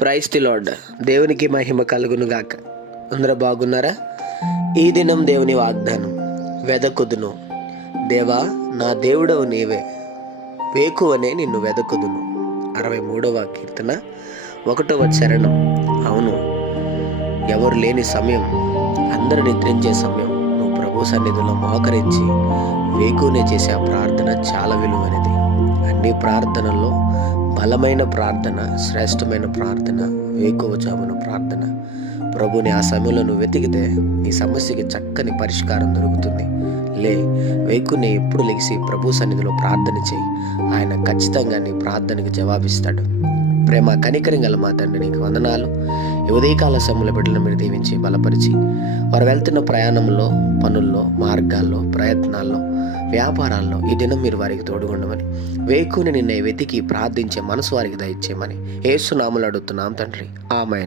Praise the lord. దేవునికి మహిమ కలుగును గాక. అందరూ బాగున్నారా? ఈ దినం దేవుని వాగ్దానం, వెదకుదును. దేవా, నా దేవుడవు నీవే, వేకువనే నిన్ను వెదకుదును. 63వ కీర్తన 1వ చరణం. అవును, ఎవరు లేని సమయం, అందరు నిద్రించే సమయం, నువ్వు ప్రభు సన్నిధిలో మోకరించి వేకునే చేసే ఆ ప్రార్థన చాలా విలువైనది. అన్ని ప్రార్థనల్లో బలమైన ప్రార్థన, శ్రేష్టమైన ప్రార్థన వేకువజామున ప్రార్థన. ప్రభుని ఆ సమయంలో నువ్వు వెతికితే నీ సమస్యకి చక్కని పరిష్కారం దొరుకుతుంది. వేకునే ఎప్పుడు లెగిసి ప్రభు సన్నిధిలో ప్రార్థన చేయి. ఆయన ఖచ్చితంగా నీ ప్రార్థనకి జవాబిస్తాడు. ప్రేమ కనికరం గల మా తండ్రి, నీకు వందనాలు. ఈ ఉదయకాల సమయంలో బిడ్డలను మీరు దీవించి బలపరిచి, వారు వెళ్తున్న ప్రయాణంలో, పనుల్లో, మార్గాల్లో, ప్రయత్నాల్లో, వ్యాపారాల్లో ఈ దినం మీరు వారికి తోడుగుండమని, వేకుని నిన్నే వెతికి ప్రార్థించే మనసు వారికి దయచేయమని యేసు నామములో అడుగుతున్నాం తండ్రి. ఆమేన్.